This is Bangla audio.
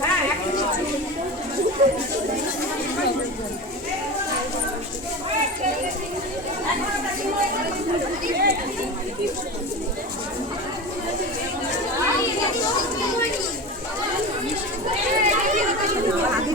হ্যাঁ